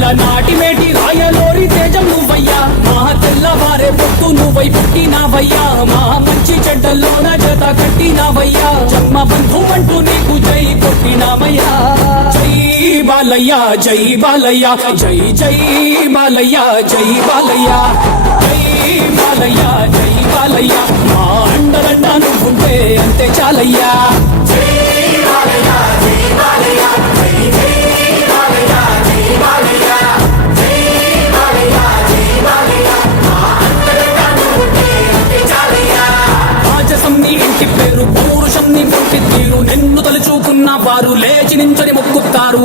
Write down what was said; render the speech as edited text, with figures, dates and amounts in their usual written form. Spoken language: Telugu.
నాటి మేటి రాయలోరి తేజం నువ్వయ్యా మా తెల్లవారే పొత్తు నువ్వై పుట్టినావయ్యా మా మంచి చెడ్డల్లోన జత కట్టినావయ్యా జన్మ బంధు అంటూ నీకు జై కొట్టినామయ్యా జై బాలయ్య జై బాలయ్య జై జై బాలయ్య జై బాలయ్య జై బాలయ్య జై బాలయ్య మా అండదండ నువ్వుంటే అంతే చాలయ్యా జై బాలయ్య జై బాలయ్య జై జై బాలయ్య జై బాలయ్య జై బాలయ్య జై బాలయ్య మా అండదండ నువ్వుంటే అంతే చాలయ్యా రాజసం నీ ఇంటి పేరు పౌరుషం నీ పుట్టి తీరు నిన్ను తలుచుకున్న వారు లేచి నించని మొక్కుతారు